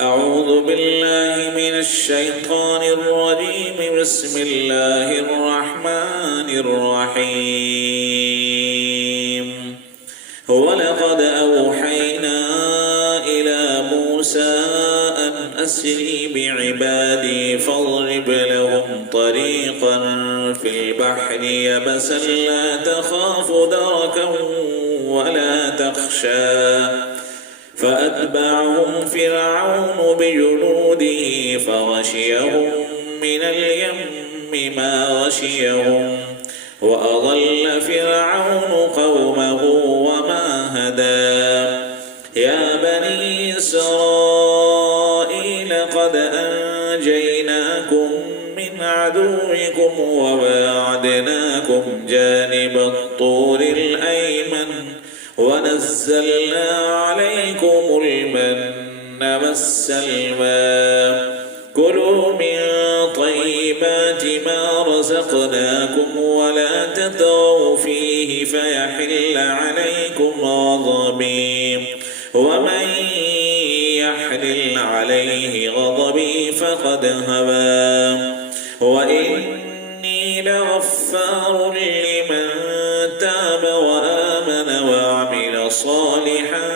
أعوذ بالله من الشيطان الرجيم. بسم الله الرحمن الرحيم. ولقد أوحينا إلى موسى أن أسري بعبادي فاضرب لهم طريقا في البحر يبسا لا تخاف دركا ولا تخشى فأتبعهم فرعون بجنوده فغشيهم من اليم ما غشيهم وأضل فرعون قومه وما هدى. يا بني إسرائيل قد أنجيناكم من عدوكم وواعدناكم جانب الطور الأيمن ونزلنا عليكم المن والسلوى. كلوا من طيبات ما رزقناكم ولا تطغوا فيه فيحل عليكم غضبي ومن يحلل عليه غضبي فقد هوى. وإني لغفار لمن تاب وآمن وعمل صالحا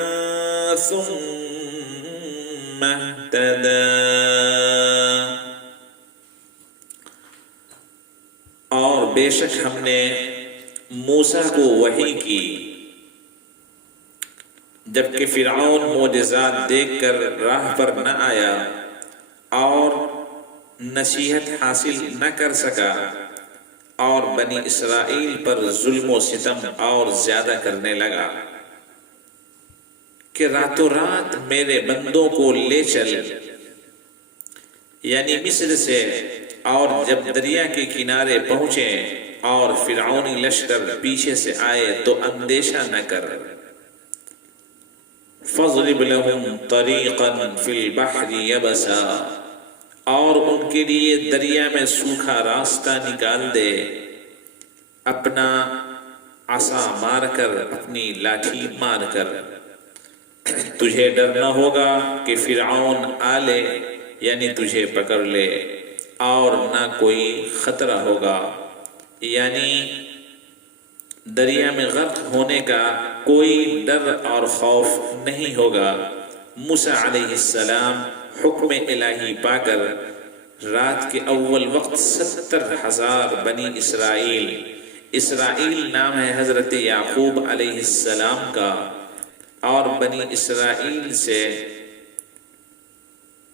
ثم اهتدى. اور بے شک ہم نے موسیٰ کو وحی کی جبکہ فرعون معجزات دیکھ کر راہ پر نہ آیا اور نصیحت حاصل نہ کر سکا اور بنی اسرائیل پر ظلم و ستم اور زیادہ کرنے لگا کہ راتوں رات میرے بندوں کو لے چل، یعنی مصر سے، اور جب دریا کے کنارے پہنچے اور فرعونی لشکر پیچھے سے آئے تو اندیشہ نہ کر. فَاضْرِبْ لَهُمْ طَرِيقًا فِي الْبَحْرِ يَبَسًا، اور ان کے لیے دریا میں سوکھا راستہ نکال دے، اپنا عصا مار کر، اپنی لاٹھی مار کر. تجھے ڈر نہ ہوگا کہ فرعون آ لے، یعنی تجھے پکڑ لے، اور نہ کوئی خطرہ ہوگا، یعنی دریا میں غرق ہونے کا کوئی ڈر اور خوف نہیں ہوگا. موسیٰ علیہ السلام حکم الہی پا کر رات کے اول وقت 70,000 بنی اسرائیل نام ہے حضرت یعقوب علیہ السلام کا، اور بنی اسرائیل سے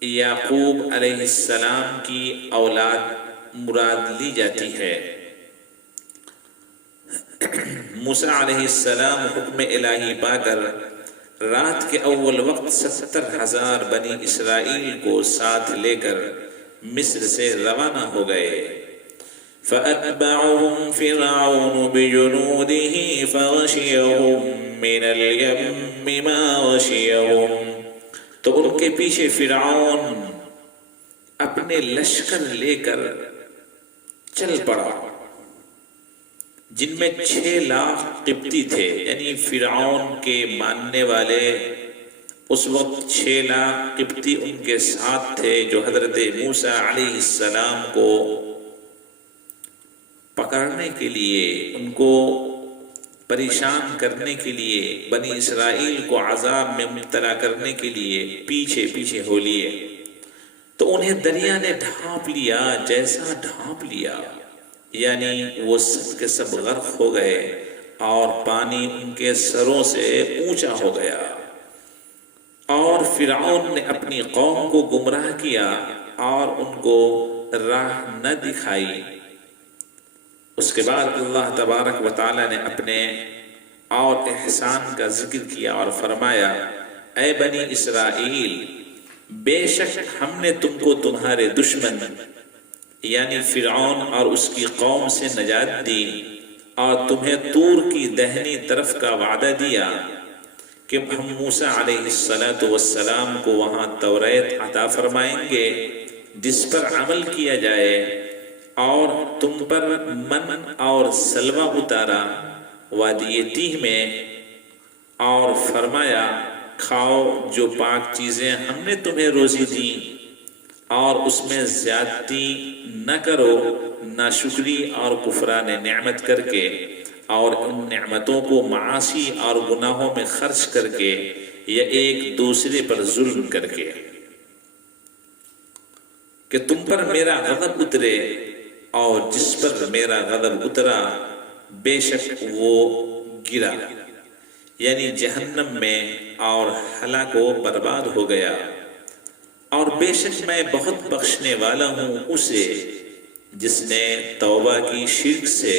یعقوب علیہ السلام کی اولاد مراد لی جاتی ہے. موسیٰ علیہ السلام حکم الہی پا کر رات کے اول وقت 70,000 بنی اسرائیل کو ساتھ لے کر مصر سے روانہ ہو گئے. فَأَتْبَعُهُمْ فِرْعَوْنُ بِجُنُودِهِ فَغَشِيَهُمْ مِنَ الْيَمِّ مَا غَشِيَهُمْ، تو ان کے پیچھے فرعون اپنے لشکر لے کر چل پڑا، جن میں 6 لاکھ قبطی تھے، یعنی فرعون کے ماننے والے اس وقت 6 لاکھ قبطی ان کے ساتھ تھے، جو حضرت موسیٰ علیہ السلام کو پکڑنے کے لیے، ان کو پریشان کرنے کے لیے، بنی اسرائیل کو عذاب میں مبتلا کرنے کے لیے پیچھے پیچھے ہو لیے. تو انہیں دریا نے ڈھانپ لیا، جیسا ڈھانپ لیا، یعنی وہ سب کے سب غرق ہو گئے اور پانی ان کے سروں سے اونچا ہو گیا. اور فرعون نے اپنی قوم کو گمراہ کیا اور ان کو راہ نہ دکھائی. اس کے بعد اللہ تبارک و تعالی نے اپنے اور احسان کا ذکر کیا اور فرمایا: اے بنی اسرائیل، بے شک ہم نے تم کو تمہارے دشمن یعنی فرعون اور اس کی قوم سے نجات دی، اور تمہیں طور کی دہنی طرف کا وعدہ دیا کہ ہم موسیٰ علیہ السلام کو وہاں توریت عطا فرمائیں گے جس پر عمل کیا جائے، اور تم پر من اور سلوہ اتارا وادی تیہ میں، اور فرمایا کھاؤ جو پاک چیزیں ہم نے تمہیں روزی دی، اور اس میں زیادتی نہ کرو، ناشکری اور کفران نعمت کر کے، اور ان نعمتوں کو معاصی اور گناہوں میں خرچ کر کے، یا ایک دوسرے پر ظلم کر کے، کہ تم پر میرا غضب اترے، اور جس پر میرا غضب اترا بے شک وہ گرا، یعنی جہنم میں، اور ہلاک و برباد ہو گیا۔ اور بے شک میں بہت بخشنے والا ہوں اسے جس نے توبہ کی شرک سے،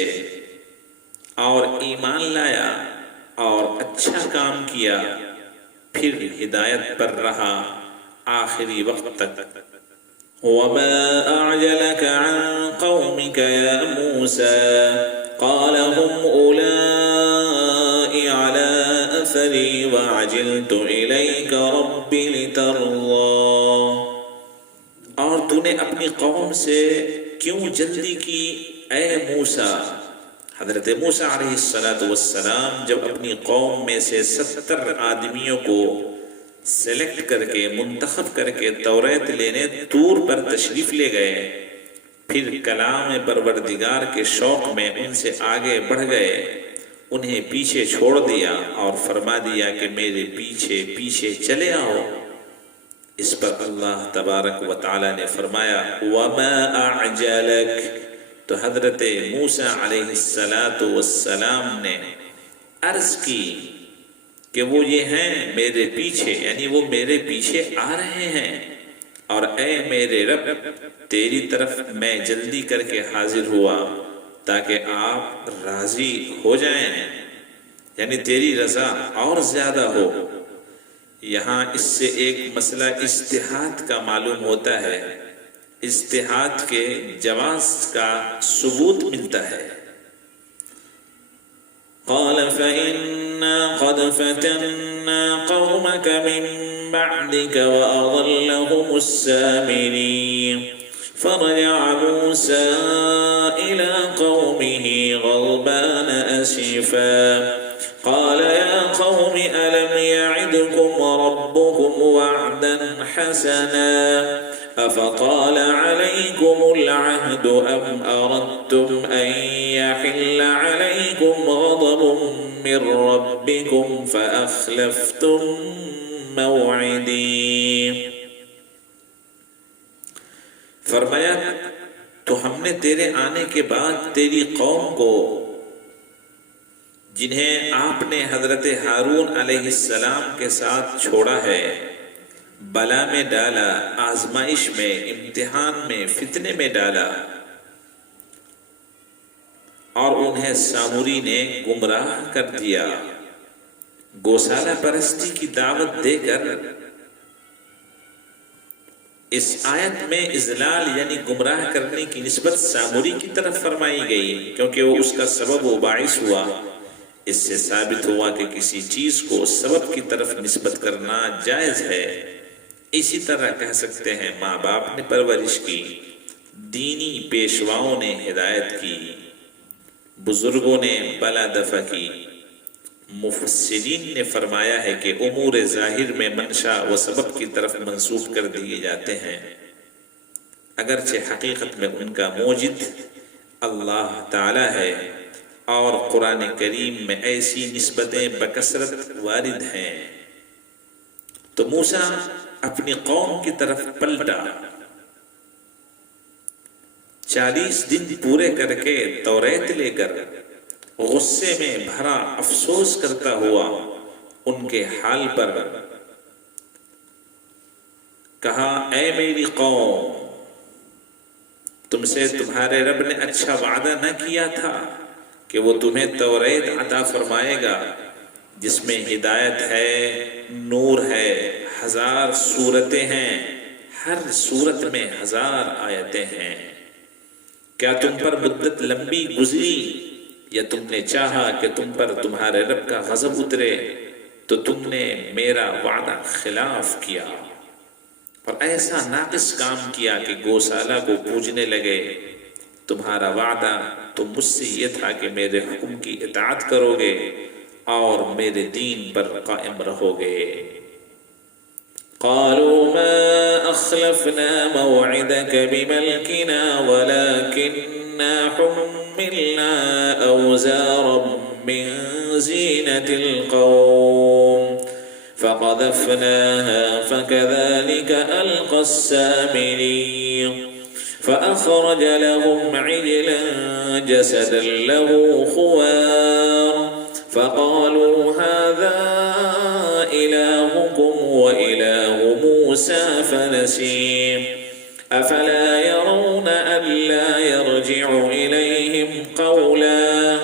اور ایمان لایا اور اچھا کام کیا، پھر ہدایت پر رہا آخری وقت تک۔ وَمَا أَعْجَلَكَ عَنْ قَوْمِكَ يَا مُوسَى قَالَ هُمْ أُولَئِكَ عَلَىٰ أَثَرِي وَعَجِلْتُ إِلَيْكَ رَبِّ لِتَرْضَىٰ۔ اور تو نے اپنی قوم سے کیوں جلدی کی اے موسیٰ؟ حضرت موسیٰ علیہ السلام جب اپنی قوم میں سے 70 آدمیوں کو سلیکٹ کر کے، منتخب کر کے توریت لینے طور پر تشریف لے گئے، پھر کلام پروردگار کے شوق میں ان سے آگے بڑھ گئے، انہیں پیچھے چھوڑ دیا اور فرما دیا کہ میرے پیچھے پیچھے چلے آؤ۔ اس پر اللہ تبارک و تعالی نے فرمایا وَمَا أَعْجَلَكَ، تو حضرت موسیٰ علیہ السلام نے عرض کی کہ وہ یہ ہیں میرے پیچھے، یعنی وہ میرے پیچھے آ رہے ہیں، اور اے میرے رب تیری طرف میں جلدی کر کے حاضر ہوا تاکہ آپ راضی ہو جائیں، یعنی تیری رضا اور زیادہ ہو۔ یہاں اس سے ایک مسئلہ اجتہاد کا معلوم ہوتا ہے، اجتہاد کے جواز کا ثبوت ملتا ہے۔ قال فإنا قد فتنا قومك من بعدك وأضلهم السامرين فرجع موسى إلى قومه غضبان أسفا قال يا قوم ألم يعدكم ربكم وعدا حسنا أفطال عليكم العهد أم أردتم أن يحل عليكم غضب من ربكم فأخلفتم موعدي۔ فرمایا تو ہم نے تیرے آنے کے بعد تیری قوم کو، جنہیں آپ نے حضرت ہارون علیہ السلام کے ساتھ چھوڑا ہے، بلا میں ڈالا، آزمائش میں، امتحان میں، فتنے میں ڈالا، اور انہیں ساموری نے گمراہ کر دیا، گوسالہ پرستی کی دعوت دے کر۔ اس آیت میں اضلال یعنی گمراہ کرنے کی نسبت ساموری کی طرف فرمائی گئی، کیونکہ وہ اس کا سبب و باعث ہوا۔ اس سے ثابت ہوا کہ کسی چیز کو سبب کی طرف نسبت کرنا جائز ہے۔ اسی طرح کہہ سکتے ہیں ماں باپ نے پرورش کی، دینی پیشواؤں نے ہدایت کی، بزرگوں نے بلا دفع کی۔ مفسرین نے فرمایا ہے کہ امور ظاہر میں منشا و سبب کی طرف منسوب کر دیے جاتے ہیں، اگرچہ حقیقت میں ان کا موجد اللہ تعالی ہے، اور قرآن کریم میں ایسی نسبتیں بکثرت وارد ہیں۔ تو موسیٰ اپنی قوم کی طرف پلٹا، 40 دن پورے کر کے توریت لے کر غصے میں بھرا افسوس کرتا ہوا ان کے حال پر کہا اے میری قوم، تم سے تمہارے رب نے اچھا وعدہ نہ کیا تھا کہ وہ تمہیں توریت عطا فرمائے گا جس میں ہدایت ہے، نور ہے، 1000 سورتیں ہیں، ہر سورت میں 1000 آیتیں ہیں۔ کیا تم پر مدت لمبی گزری یا تم نے چاہا کہ تم پر تمہارے رب کا غضب اترے تو تم نے میرا وعدہ خلاف کیا اور ایسا ناقص کام کیا کہ گوسالہ کو پوجنے لگے۔ تمہارا وعدہ تو مجھ سے یہ تھا کہ میرے حکم کی اطاعت کرو گے اور میرے دین پر قائم رہو گے۔ قالوا ما أخلفنا موعدك بملكنا ولكننا حملنا أوزارا من زينة القوم فقذفناها فكذلك ألقى السامري فأخرج لهم عجلا جسدا له خوار فقالوا هذا إلهكم وإله موسى فنسي أفلا يرون ألا يرجع إليهم قولا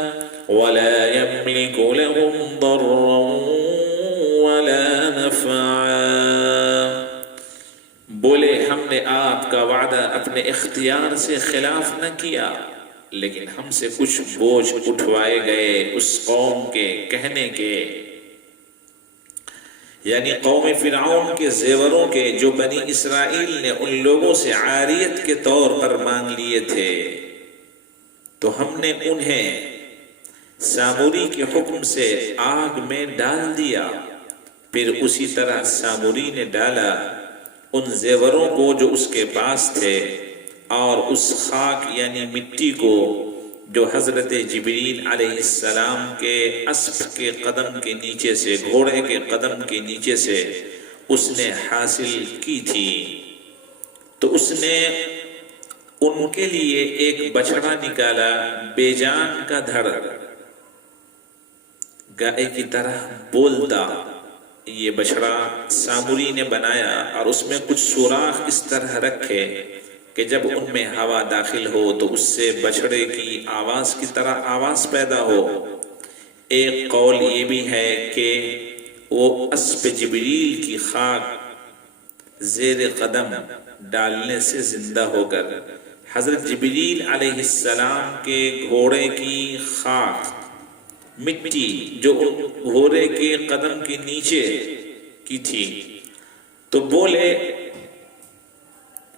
ولا يملك لهم ضرا ولا نفعا. بولے ہم نے آپ کا وعدہ اپنے اختیار سے خلاف نہ کیا لیکن ہم سے کچھ بوجھ اٹھوائے گئے اس قوم کے کہنے کے، یعنی قوم فرعون کے زیوروں کے جو بنی اسرائیل نے ان لوگوں سے عاریت کے طور پر مانگ لیے تھے، تو ہم نے انہیں ساموری کے حکم سے آگ میں ڈال دیا، پھر اسی طرح ساموری نے ڈالا ان زیوروں کو جو اس کے پاس تھے اور اس خاک یعنی مٹی کو جو حضرت جبریل علیہ السلام کے اسب کے قدم کے نیچے سے، گھوڑے کے قدم کے نیچے سے اس نے حاصل کی تھی، تو اس نے ان کے لیے ایک بچڑا نکالا بے جان کا دھڑ، گائے کی طرح بولتا، یہ بچڑا ساموری نے بنایا اور اس میں کچھ سوراخ اس طرح رکھے کہ جب ان میں ہوا داخل ہو تو اس سے بچڑے کی آواز کی طرح آواز پیدا ہو۔ ایک قول یہ بھی ہے کہ وہ اسب جبریل کی خاک زیر قدم ڈالنے سے زندہ ہو کر حضرت جبریل علیہ السلام کے گھوڑے کی خاک، مٹی جو گھوڑے کے قدم کے نیچے کی تھی، تو بولے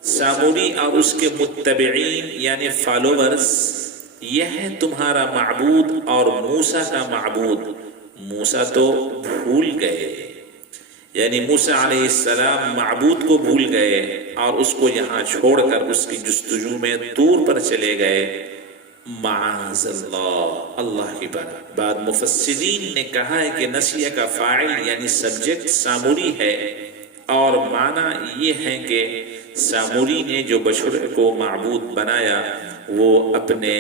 ساموری اور اس کے متبعین یعنی فالوورز، یہ ہے تمہارا معبود اور موسیٰ کا معبود۔ موسیٰ تو بھول گئے، یعنی موسیٰ علیہ السلام معبود کو بھول گئے اور اس کو یہاں چھوڑ کر اس کی جستجو میں طور پر چلے گئے۔ معاذ اللہ، اللہ کی بات۔ بعد مفسرین نے کہا ہے کہ نسیہ کا فاعل یعنی سبجیکٹ ساموری ہے، اور معنی یہ ہے کہ ساموری نے جو بچڑے کو معبود بنایا وہ اپنے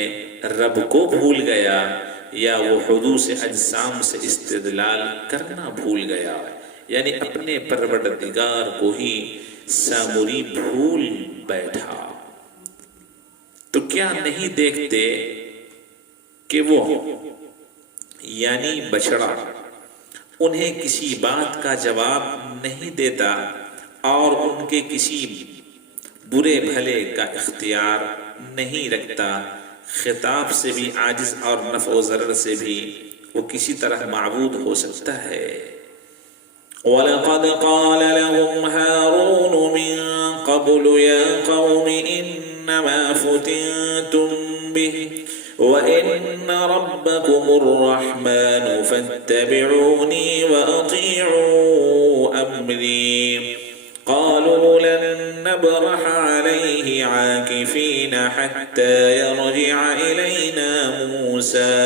رب کو بھول گیا، یا وہ حدوث اجسام سے استدلال کرنا بھول گیا، یعنی اپنے پروردگار کو ہی ساموری بھول بیٹھا۔ تو کیا نہیں دیکھتے کہ وہ یعنی بچڑا انہیں کسی بات کا جواب نہیں دیتا اور ان کے کسی برے بھلے کا اختیار نہیں رکھتا، خطاب سے بھی عاجز اور نفع و ضرر سے بھی وہ کسی طرح معبود ہو سکتا ہے۔ وَلَقَدْ قَالَ لَهُمْ هَارُونُ مِن قَبْلُ يَا قَوْمِ إِنَّمَا فُتِنْتُمْ بِهِ وَإِنَّ رَبَّكُمُ الرَّحْمَنُ فَاتَّبِعُونِي وَأَطِيعُوا أَمْرِي قَالُوا لَن نَّبْرَحَ عَلَيْهِ عَاكِفِينَ حَتَّى يَرْجِعَ إِلَيْنَا مُوسَى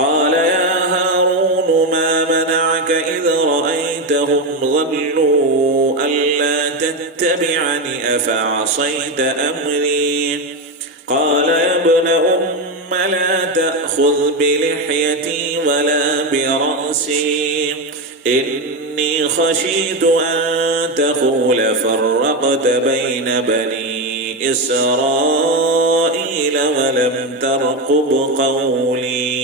قَالَ يَا هَارُونُ مَا مَنَعَكَ إِذْ رَأَيْتَهُمْ ضَلُّوا أَلَّا تَتَّبِعَنِ أَفَعَصَيْتَ أَمْرِي قال يا ابن أم لا تأخذ بلحيتي ولا برأسي إني خشيت أن تقول فرقت بين بني إسرائيل ولم ترقب قولي۔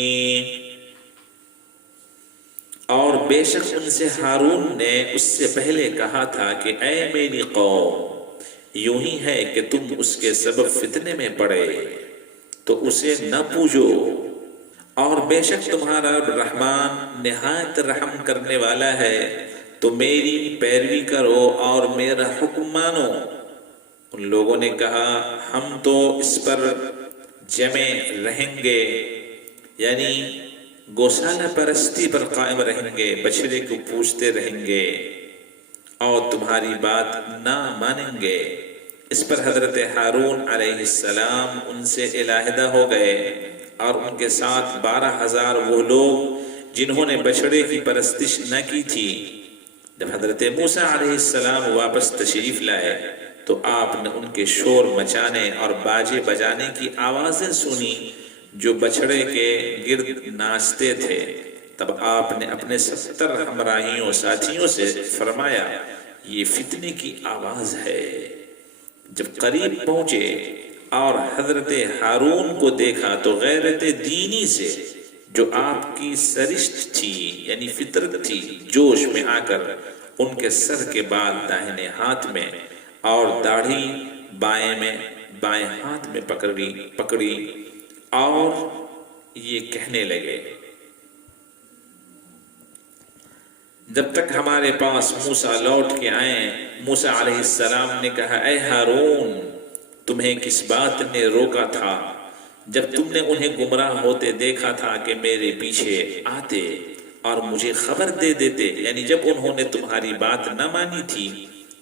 اور بے شک ان سے ہارون نے اس سے پہلے کہا تھا کہ اے میری قوم، یوں ہی ہے کہ تم اس کے سبب فتنے میں پڑے تو اسے نہ پوجو، اور بے شک تمہارا رحمان نہایت رحم کرنے والا ہے، تو میری پیروی کرو اور میرا حکم مانو۔ ان لوگوں نے کہا ہم تو اس پر جمع رہیں گے، یعنی گوسالہ پرستی پر قائم رہیں گے، بچڑے کو پوجتے رہیں گے، اور تمہاری بات نہ مانیں گے۔ اس پر حضرت ہارون علیہ السلام ان سے علیحدہ ہو گئے اور ان کے ساتھ 12,000 وہ لوگ جنہوں نے بچڑے کی پرستش نہ کی تھی۔ جب حضرت موسیٰ علیہ السلام واپس تشریف لائے تو آپ نے ان کے شور مچانے اور باجے بجانے کی آوازیں سنی جو بچڑے کے گرد ناچتے تھے۔ تب آپ نے اپنے 70 ہمراہیوں ساتھیوں سے فرمایا یہ فتنے کی آواز ہے۔ جب قریب پہنچے اور حضرت ہارون کو دیکھا تو غیرت دینی سے جو آپ کی سرشت تھی یعنی فطرت تھی، جوش میں آ کر ان کے سر کے بال داہنے ہاتھ میں اور داڑھی بائیں ہاتھ میں پکڑی اور یہ کہنے لگے جب تک ہمارے پاس موسیٰ لوٹ کے آئیں۔ موسیٰ علیہ السلام نے کہا اے ہارون، تمہیں کس بات نے روکا تھا جب تم نے انہیں گمراہ ہوتے دیکھا تھا کہ میرے پیچھے آتے اور مجھے خبر دے دیتے، یعنی جب انہوں نے تمہاری بات نہ مانی تھی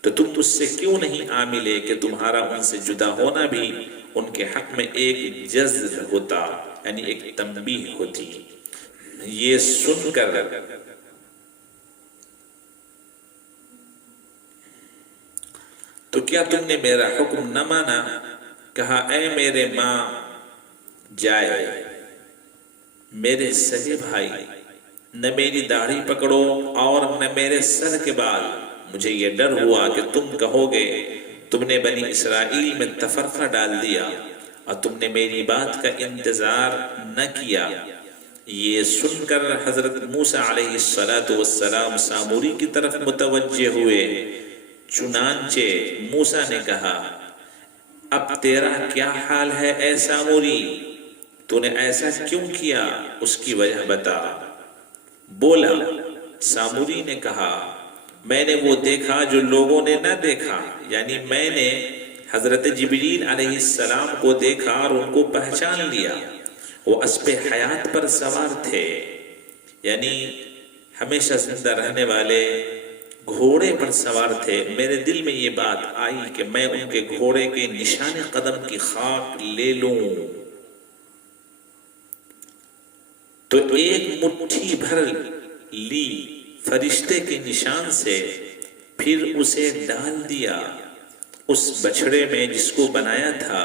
تو تم اس سے کیوں نہیں آ ملے کہ تمہارا ان سے جدا ہونا بھی ان کے حق میں ایک جزر ہوتا، یعنی ایک تنبیہ ہوتی۔ یہ سن کر تو کیا تم نے میرا حکم نہ مانا؟ کہا اے میرے ماں جائے، میرے سگے بھائی، نہ میری داڑھی پکڑو اور نہ میرے سر کے بال۔ مجھے یہ ڈر ہوا کہ تم کہو گے تم نے بنی اسرائیل میں تفرقہ ڈال دیا اور تم نے میری بات کا انتظار نہ کیا۔ یہ سن کر حضرت موسیٰ علیہ السلام ساموری کی طرف متوجہ ہوئے۔ چنانچہ موسیٰ نے کہا اب تیرا کیا حال ہے اے ساموری؟ تو نے ایسا کیوں کیا؟ اس کی وجہ بتا۔ بولا، ساموری نے کہا میں نے وہ دیکھا جو لوگوں نے نہ دیکھا، یعنی میں نے حضرت جبریل علیہ السلام کو دیکھا اور ان کو پہچان لیا۔ وہ اسپِ حیات پر سوار تھے، یعنی ہمیشہ زندہ رہنے والے گھوڑے پر سوار تھے۔ میرے دل میں یہ بات آئی کہ میں ان کے گھوڑے کے نشان قدم کی خاک لے لوں، تو ایک مٹھی بھر لی فرشتے کے نشان سے، پھر اسے ڈال دیا اس بچھڑے میں جس کو بنایا تھا،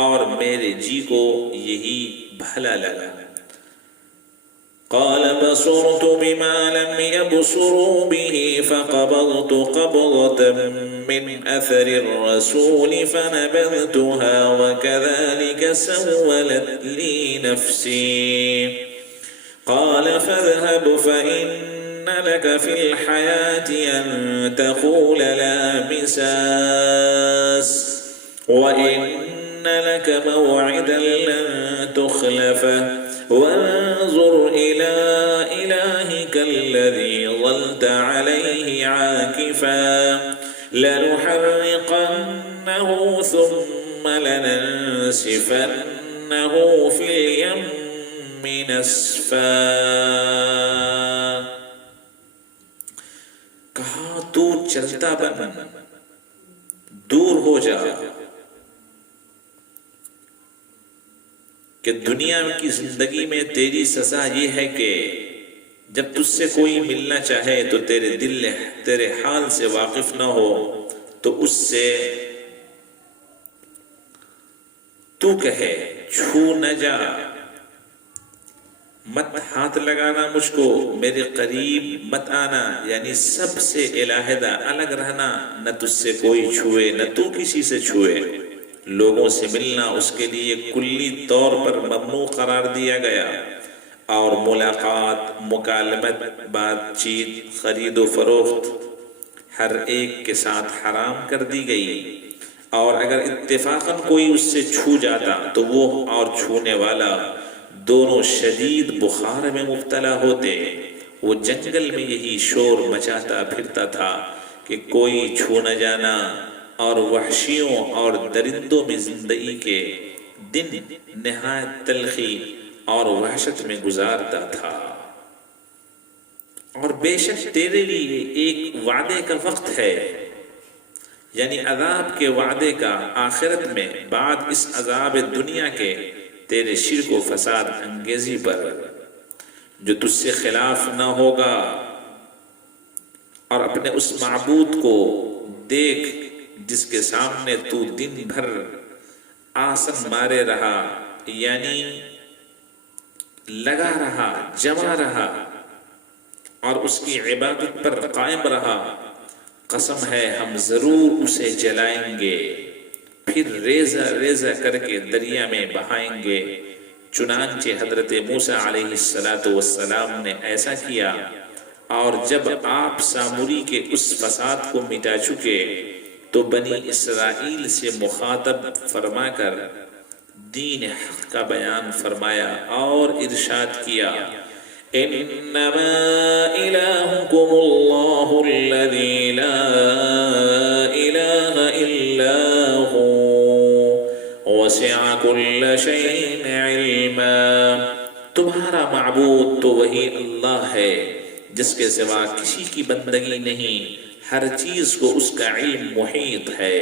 اور میرے جی کو یہی بھلا لگا۔ قال بصرت بما لم يبصروا به فقبضت قبضة من أثر الرسول فنبذتها وكذلك سولت لي نفسي قال فاذهب فإن لك في الحياة أن تقول لا مساس وإن لك موعدا لن تخلفه وانظر إلى إلهك الذي ظلت عليه عاكفا لنحرقنه ثم لننسفنه في اليم نسفا۔ کہا تو چلتا بن، دور ہو جا، کہ دنیا کی زندگی میں تیری سزا یہ ہے کہ جب تجھ سے کوئی ملنا چاہے تو تیرے دل تیرے حال سے واقف نہ ہو تو اس سے تو کہے چھو نہ جا، مت ہاتھ لگانا مجھ کو، میرے قریب مت آنا، یعنی سب سے علیحدہ الگ رہنا، نہ تجھ سے کوئی چھوئے نہ تو کسی سے چھوئے۔ لوگوں سے ملنا اس کے لیے کلی طور پر ممنوع قرار دیا گیا، اور ملاقات، مکالمت، بات چیت، خرید و فروخت ہر ایک کے ساتھ حرام کر دی گئی، اور اگر اتفاقاً کوئی اس سے چھو جاتا تو وہ اور چھونے والا دونوں شدید بخار میں مبتلا ہوتے۔ وہ جنگل میں یہی شور مچاتا پھرتا تھا کہ کوئی چھو نہ جانا، اور وحشیوں اور درندوں میں زندگی کے دن نہایت تلخی اور وحشت میں گزارتا تھا۔ اور بے شک تیرے لیے ایک وعدے کا وقت ہے، یعنی عذاب کے وعدے کا آخرت میں بعد اس عذاب دنیا کے تیرے شرک و فساد انگیزی پر جو تجھ سے خلاف نہ ہوگا، اور اپنے اس معبود کو دیکھ جس کے سامنے تو دن بھر آسن مارے رہا، یعنی لگا رہا، جمع رہا اور اس کی عبادت پر قائم رہا، قسم ہے ہم ضرور اسے جلائیں گے، پھر ریزہ ریزہ کر کے دریا میں بہائیں گے۔ چنانچہ حضرت موسیٰ علیہ السلام نے ایسا کیا، اور جب آپ سامری کے اس فساد کو مٹا چکے تو بنی اسرائیل سے مخاطب فرما کر دین حق کا بیان فرمایا اور ارشاد کیا، انما الہکم اللہ الذی لا الہ الا ہو وسع کل شیء علما، تمہارا معبود تو وہی اللہ ہے جس کے سوا کسی کی بندگی نہیں، ہر چیز کو اس کا علم محیط ہے۔